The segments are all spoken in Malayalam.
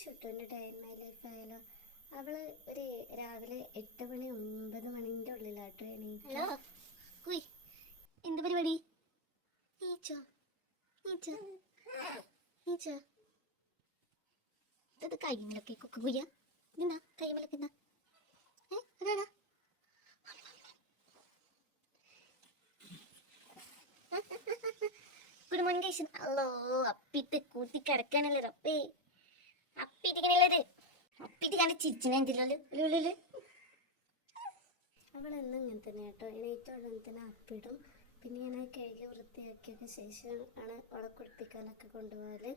ഷുട്ടുവിൻ്റെ ഡേ ഇൻ മൈ ലൈഫ് ആയാലോ. അവള് ഒരു രാവിലെ 8 മണി 9 മണിൻ്റെ ഉള്ളിലാട്ടോ എണീറ്റ്. ഹലോ കുയ്, എന്ത് പരിപാടി? നീച്ചോ നീച്ചോ നീച്ചോ. ഇത് കൈമലൊക്കെ കുക്ക് കുയ്യ. ഇതെന്താ കൈമലൊക്കെ എന്താ? അതാടാ ഗുഡ് മോർണിംഗ് ഗൈസ്. അല്ലോ അപ്പിട്ട് കൂട്ടി കിടക്കാനല്ലേ റപ്പേ. അപ്പിട്ടിക്കണല്ലേ അപ്പിട്ട് കണ്ട് ചിരിച്ചനെന്തില്ലോ. അവളെന്നും ഇങ്ങനെ തന്നെ കേട്ടോ. എണീറ്റോടെ തന്നെ അപ്പിടും. പിന്നെ ഞാൻ കഴുകി വൃത്തിയാക്കിയൊക്കെ ശേഷം ആണ് അവളെ കുളിപ്പിക്കാനൊക്കെ കൊണ്ടുപോകല്.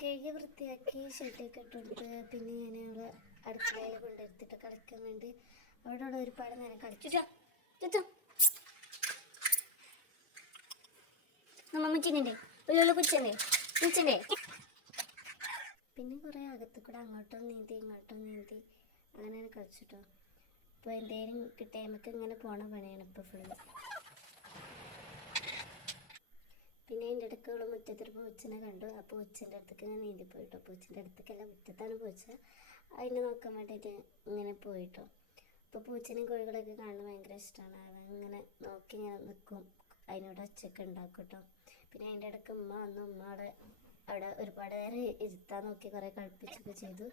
കഴുകി വൃത്തിയാക്കി ഷെഡൊക്കെ ഇട്ടെടുത്ത് പിന്നെ ഞാൻ അവളെ അടുക്കളയിൽ കൊണ്ടെടുത്തിട്ട് കളിക്കാൻ വേണ്ടി അവിടെ ഒരുപാട് നേരം കളിച്ചു. പിന്നെ കുറേ അകത്ത് കൂടെ അങ്ങോട്ടും നീന്തി ഇങ്ങോട്ടും നീന്തി അങ്ങനെ കളിച്ചിട്ടോ. ഇപ്പോൾ എന്തേലും കിട്ടിയ നമുക്ക് ഇങ്ങനെ പോണ പണിയാണ് ഇപ്പോൾ ഫുള്ള്. പിന്നെ അതിൻ്റെ ഇടയ്ക്കുള്ള മുറ്റത്തൊരു പൂച്ചനെ കണ്ടു. ആ പൂച്ചൻ്റെ അടുത്തേക്ക് ഇങ്ങനെ നീന്തി പോയിട്ടോ. പൂച്ചൻ്റെ അടുത്തേക്കല്ല, മുറ്റത്താണ് പൂച്ച. അതിനെ നോക്കാൻ വേണ്ടിയിട്ട് ഇങ്ങനെ പോയിട്ടോ. അപ്പോൾ പൂച്ചനെയും കോഴികളൊക്കെ കാണുന്നത് ഭയങ്കര ഇഷ്ടമാണ്. അവൻ ഇങ്ങനെ നോക്കി ഇങ്ങനെ നിൽക്കും, അതിനോട് ഒച്ചയൊക്കെ ഉണ്ടാക്കും കേട്ടോ. പിന്നെ അതിൻ്റെ ഇടയ്ക്ക് ഉമ്മ വന്നു. ഉമ്മ അവിടെ ഒരുപാട് നേരം ഇരുത്താൻ നോക്കി കുറേ കളിപ്പിച്ചൊക്കെ ചെയ്തു.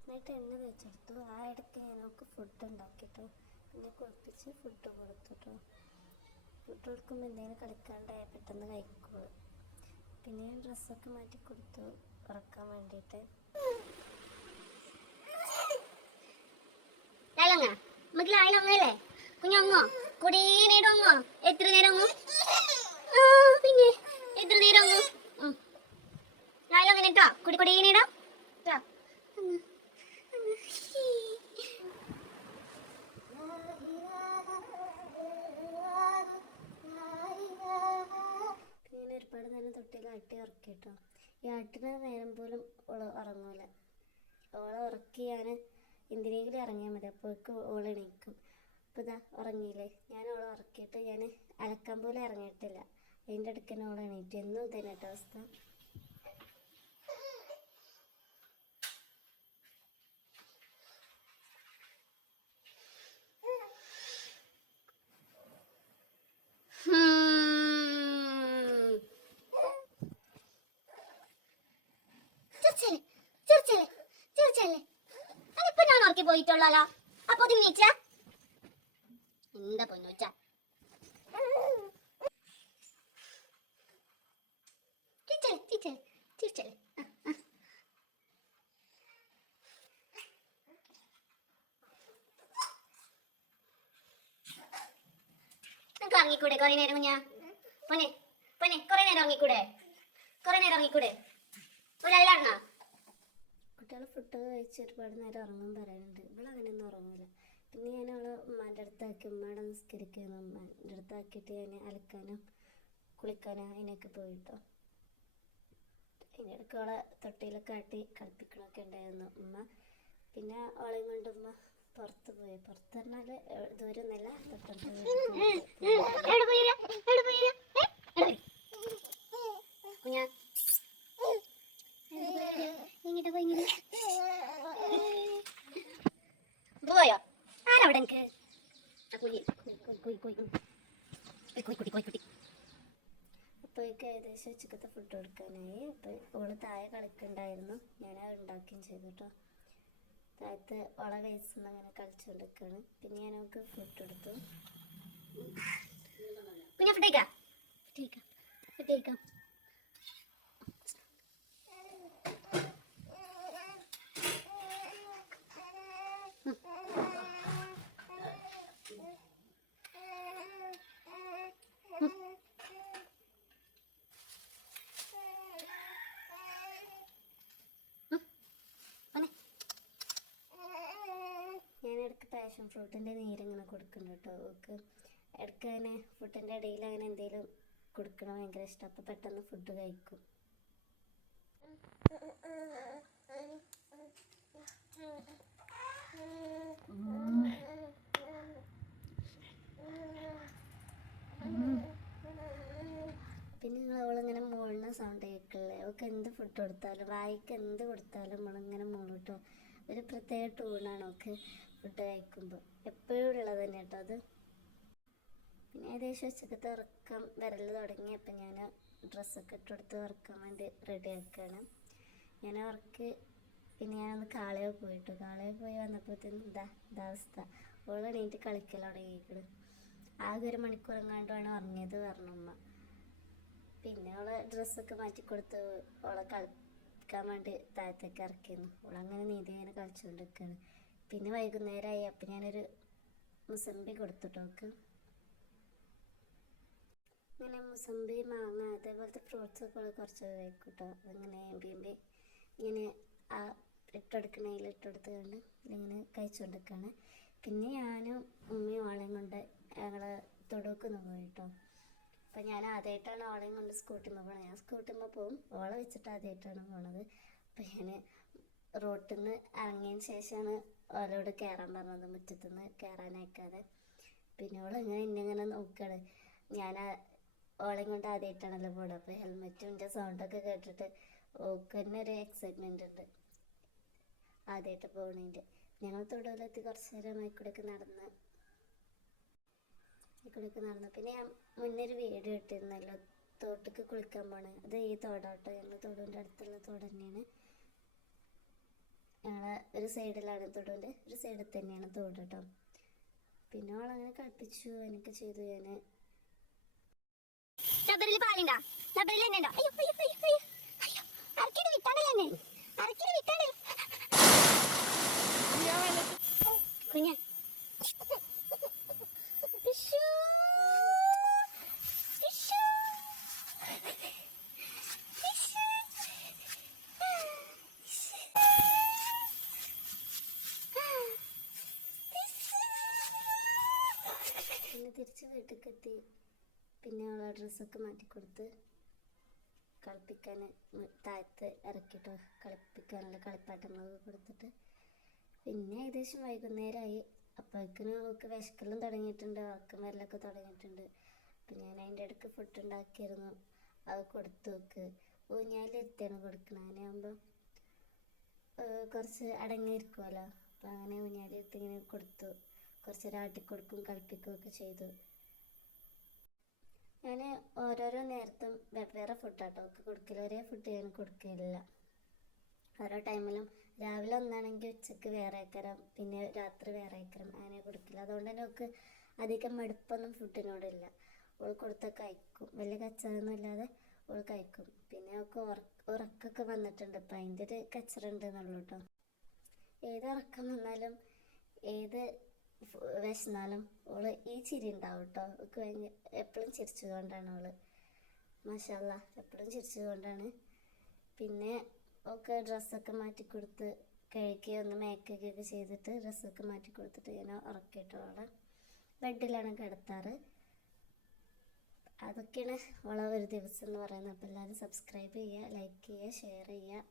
എന്നിട്ട് എണ്ണ തേച്ചെടുത്തു. ആ ഇടയ്ക്ക് ഞങ്ങൾക്ക് ഫുഡ് ഉണ്ടാക്കിട്ടോ. പിന്നെ കുളിപ്പിച്ച് ഫുഡ് കൊടുത്തു കേട്ടോ. ഫുഡ് കൊടുക്കുമ്പോൾ എന്തെങ്കിലും കളിക്കാണ്ടായ പെട്ടെന്ന് കഴിക്കുള്ളൂ. പിന്നെ ഡ്രസ്സൊക്കെ മാറ്റി കൊടുത്തു ഉറക്കാൻ വേണ്ടിയിട്ട്. കുഞ്ഞൊങ്ങോ കുടേ നേരമോ എത്ര നേരം പിന്നെ എത്ര നേരം അങ്ങനെ കേട്ടോ. കുടി കുടേ നേരം ഒരുപാട് നേരം തൊട്ടിൽ ആട്ടി ഉറക്കി കേട്ടോ. ഈ ആട്ടിന് നേരം പോലും ഓള് ഉറങ്ങൂല. ഓളെ ഉറക്കി ഞാൻ എന്തിനെങ്കിലും ഇറങ്ങിയാൽ മതി, അപ്പോഴേക്ക് ഓള് എണീക്കും. അപ്പോൾ ഇതാ ഉറങ്ങിയില്ലേ. ഞാൻ ഓളെ ഉറക്കിയിട്ട് ഞാൻ അലക്കാൻ പോലും ഇറങ്ങിയിട്ടില്ല. അതിൻ്റെ അടുക്കന്നെ ഓളെ എണീറ്റ്. എന്നും ഇതന്നെ കേട്ടോ അവസ്ഥ. പോയിട്ടുള്ളോ അപ്പൊ നീച്ച എന്താ പൊന്നൂച്ച. നിനക്ക് ഇറങ്ങിക്കൂടെ കൊറേ നേരം? കുഞ്ഞാ പൊന്നെ പൊന്നെ കൊറേ നേരം ഇറങ്ങിക്കൂടെ? കൊറേ നേരം ഇറങ്ങിക്കൂടെ? ഒരാളാണോ? കുട്ടികൾ ഫുഡ് കഴിച്ച് ഒരുപാട് നേരം ഉറങ്ങാൻ പറയാനുണ്ട്. ഇവളങ്ങനെയൊന്നും ഉറങ്ങില്ല. പിന്നെ ഞാൻ അവളെ ഉമ്മാൻ്റെ അടുത്താക്കി, ഉമ്മയുടെ നിസ്കരിക്കുന്നു. ഉമ്മാൻ്റെ അടുത്താക്കിയിട്ട് ഞാൻ അലക്കാനും കുളിക്കാനും അതിനൊക്കെ പോയിട്ടോ. അതിനിടയ്ക്ക് അവളെ തൊട്ടിയിലൊക്കെ ആട്ടി കളിപ്പിക്കണമൊക്കെ ഉണ്ടായിരുന്നു ഉമ്മ. പിന്നെ അവളെയും കൊണ്ട് ഉമ്മ പുറത്ത് പോയി. പുറത്ത് പറഞ്ഞാൽ ദൂരമൊന്നുമല്ല, തൊട്ടടുത്ത്. പോയോ ആരവിടെ? എനിക്ക് അപ്പോഴേക്ക് ഏകദേശം ഉച്ചക്കത്തെ ഫുഡ് കൊടുക്കാനായി. അപ്പോൾ ഓള് താഴെ കളിക്കുന്നുണ്ടായിരുന്നു. ഞാനത് ഉണ്ടാക്കുകയും ചെയ്തു കേട്ടോ. താഴത്ത് ഓള വയസ്സൊന്നും അങ്ങനെ കളിച്ചുകൊണ്ടിരിക്കുകയാണ്. പിന്നെ ഞാൻ അവൾക്ക് ഫുഡ് കൊടുത്തു. കുഞ്ഞാ ഫുഡേക്കാം ഫുഡേക്കാം. ഞാൻ ഇടയ്ക്ക് പാഷൻ ഫ്രൂട്ടിൻ്റെ നീരിങ്ങനെ കൊടുക്കുന്നുണ്ട് കേട്ടോ. അവൾക്ക് ഇടയ്ക്ക് അങ്ങനെ ഫുഡിൻ്റെ ഇടയിൽ അങ്ങനെ എന്തെങ്കിലും കൊടുക്കണം ഭയങ്കര ഇഷ്ടം. അപ്പോൾ പെട്ടെന്ന് ഫുഡ് കഴിക്കും. പിന്നെ നിങ്ങൾ അവളിങ്ങനെ മുകളിൽ സൗണ്ട് കേൾക്കണം. മക്കളെ. അവൾക്ക് എന്ത് ഫുഡ് കൊടുത്താലും വായിക്ക് എന്ത് കൊടുത്താലും നമ്മളിങ്ങനെ മൂളും കേട്ടോ. ഒരു പ്രത്യേക ട്യൂണാണ് അവൾക്ക് ഫുഡ് കഴിക്കുമ്പോൾ. എപ്പോഴും ഉള്ളത് തന്നെ കേട്ടോ അത്. പിന്നെ ഏകദേശം ഉച്ചക്കത്തെ ഉറക്കം വരൽ തുടങ്ങിയപ്പോൾ ഞാൻ ഡ്രസ്സൊക്കെ ഇട്ടെടുത്ത് ഉറക്കാൻ വേണ്ടി റെഡി ആക്കുകയാണ്. ഞാൻ ഉറക്ക് പിന്നെ ഞാനൊന്ന് കാളയോ പോയിട്ടു. കാളയോ പോയി വന്നപ്പോഴത്തേനും ഇതാവസ്ഥ. ഓള് എണീറ്റ് കളിക്കൽ തുടങ്ങിയിരിക്കണ്. ആകെ 1 മണിക്കൂർ എങ്ങാണ്ടാണ് ഉറങ്ങിയത് പറഞ്ഞു ഉമ്മ. പിന്നെ ഓളെ ഡ്രസ്സൊക്കെ മാറ്റിക്കൊടുത്ത് ഓളെ കളിക്കാൻ വേണ്ടി താഴത്തേക്ക് ഇറക്കിയിരുന്നു. ഓളങ്ങനെ നീന്തി ഇങ്ങനെ കളിച്ചുകൊണ്ടിരിക്കുകയാണ്. പിന്നെ വൈകുന്നേരമായി. അപ്പം ഞാനൊരു മുസമ്പി കൊടുത്തിട്ട് ഓൾക്ക്. ഇങ്ങനെ മുസമ്പി, മാങ്ങ അതേപോലത്തെ ഫ്രൂട്ട്സൊക്കെ ഓൾ കുറച്ചൊക്കെ കഴിക്കും കേട്ടോ. അങ്ങനെ എമ്പി ഇങ്ങനെ ആ ഇട്ടെടുത്ത് ഇങ്ങനെ കഴിച്ചുകൊണ്ടിരിക്കുകയാണ്. പിന്നെ ഞാനും ഉമ്മയും ഓളെയും കൊണ്ട് ഞങ്ങൾ തൊടുക്കൊന്ന് പോയി കേട്ടോ. അപ്പം ഞാൻ ആദ്യമായിട്ടാണ് ഓളെയും കൊണ്ട് സ്കൂട്ടിമ്മ പോകണത്. ഞാൻ സ്കൂട്ടിമ്മ പോവും, ഓളെ വെച്ചിട്ട് ആദ്യമായിട്ടാണ് പോണത്. അപ്പം ഞാൻ റോട്ടിൽ നിന്ന് ഇറങ്ങിയതിന് ശേഷമാണ് ഓളോട് കയറാൻ പറഞ്ഞത്, മുറ്റത്തുനിന്ന് കയറാനയക്കാതെ. പിന്നെ ഓളിങ്ങനെ ഇന്നിങ്ങനെ നോക്കുകയാണ്. ഞാൻ ഓളെയും കൊണ്ട് ആദ്യമായിട്ടാണല്ലോ പോണത്. അപ്പോൾ ഹെൽമെറ്റിൻ്റെ സൗണ്ടൊക്കെ കേട്ടിട്ട് ഓൾക്ക് തന്നെ ഒരു എക്സൈറ്റ്മെൻ്റ് ഉണ്ട് ആദ്യമായിട്ട് പോകണേൻ്റെ. ഞങ്ങൾ തൊടുവിലെത്തി കുറച്ച് നേരം അതിക്കൂടെയൊക്കെ നടന്നു. പിന്നെ ഞാൻ മുന്നേ ഒരു വീഡിയോ ഇട്ടിരുന്നല്ലോ തോട്ടിക്ക് കുളിക്കാൻ പോണേ. അത് ഈ തോടാട്ടോ. ഞങ്ങൾ തൊടുവിൻ്റെ അടുത്തുള്ള തോട് തന്നെയാണ്. ഞങ്ങളെ ഒരു സൈഡിലാണ് തൊടുവിൻ്റെ ഒരു സൈഡിൽ തന്നെയാണ് തോട് കേട്ടോ. പിന്നെ അവളങ്ങനെ കളിപ്പിച്ചു എനിക്ക് ചെയ്തു. ഞാൻ റബ്ബറിൽ പാലുണ്ടാ? റബ്ബറിൽ തന്നെ ഉണ്ടോ? അയ്യോ അയ്യോ അയ്യോ അയ്യോ അയ്യോ, അരക്കിട്ട് വിട്ടാണ്ടല്ലോ എന്നെ, അരക്കിട്ട് വിട്ടാണ്ടല്ലോ കുഞ്ഞ. പിന്നെ തിരിച്ച് വീട്ടിലേക്ക് എത്തി. പിന്നെ അവളെ ഡ്രസ്സൊക്കെ മാറ്റിക്കൊടുത്ത് കളിപ്പിക്കാൻ താഴത്ത് ഇറക്കിട്ടോ. കളിപ്പിക്കാനുള്ള കളിപ്പാട്ടങ്ങളൊക്കെ കൊടുത്തിട്ട് പിന്നെ ഏകദേശം വൈകുന്നേരമായി. അപ്പോഴേക്കിനും അവൾക്ക് വിശക്കെല്ലാം തുടങ്ങിയിട്ടുണ്ട്, ഉറക്കം വരലൊക്കെ തുടങ്ങിയിട്ടുണ്ട്. അപ്പം ഞാൻ അതിൻ്റെ ഇടയ്ക്ക് ഫുഡ് ഉണ്ടാക്കിയിരുന്നു, അത് കൊടുത്തു നോക്ക്. ഊഞ്ഞാലിരുത്തിയാണ് കൊടുക്കണം. അങ്ങനെയാകുമ്പോൾ കുറച്ച് അടങ്ങിയിരിക്കുമല്ലോ. അപ്പം അങ്ങനെ ഊഞ്ഞാലിരുത്തി ഇങ്ങനെ കൊടുത്തു. കുറച്ച് ആട്ടിക്കൊടുക്കും കളിപ്പിക്കുകയൊക്കെ ചെയ്തു. ഞാൻ ഓരോരോ നേരത്തും വെവ്വേറെ ഫുഡാട്ടോ ഒക്കെ കൊടുക്കില്ല, ഒരേ ഫുഡ് ഞാൻ കൊടുക്കില്ല. ഓരോ ടൈമിലും രാവിലെ ഒന്നാണെങ്കിൽ ഉച്ചക്ക് വേറെ ആക്കരം, പിന്നെ രാത്രി വേറെ ആക്കരം, അങ്ങനെ കൊടുക്കില്ല. അതുകൊണ്ട് തന്നെ അവൾക്ക് അധികം മടുപ്പൊന്നും ഫുഡിനോടില്ല. അവൾ കൊടുത്താൽ കഴിക്കും, വലിയ കച്ചറൊന്നും ഇല്ലാതെ അവൾ കഴിക്കും. പിന്നെ അവൾക്ക് ഉറക്കമൊക്കെ വന്നിട്ടുണ്ട്. അപ്പം അതിൻ്റെ ഒരു കച്ചറ ഉണ്ടെന്നുള്ളൂ കേട്ടോ. ഏത് ഉറക്കം വന്നാലും ഏത് വിശന്നാലും ഓള് ഈ ചിരി ഉണ്ടാവും കേട്ടോ. അവൾക്ക് എപ്പോഴും ചിരിച്ചുകൊണ്ടാണ് അവള്, മാഷാ അല്ലാ, എപ്പോഴും ചിരിച്ചുകൊണ്ടാണ്. പിന്നെ ഒക്കെ ഡ്രസ്സൊക്കെ മാറ്റിക്കൊടുത്ത് കഴുകി ഒന്ന് മേക്കൊക്കെ ചെയ്തിട്ട് ഡ്രസ്സൊക്കെ മാറ്റിക്കൊടുത്തിട്ട് ഞാൻ ഉറക്കിയിട്ട് അവളെ ബെഡിലാണ് കിടത്താറ്. അതൊക്കെയാണ് അവളെ ഒരു ദിവസം എന്ന് പറയുന്നത്. അപ്പോൾ എല്ലാവരും സബ്സ്ക്രൈബ് ചെയ്യുക, ലൈക്ക് ചെയ്യുക, ഷെയർ ചെയ്യുക.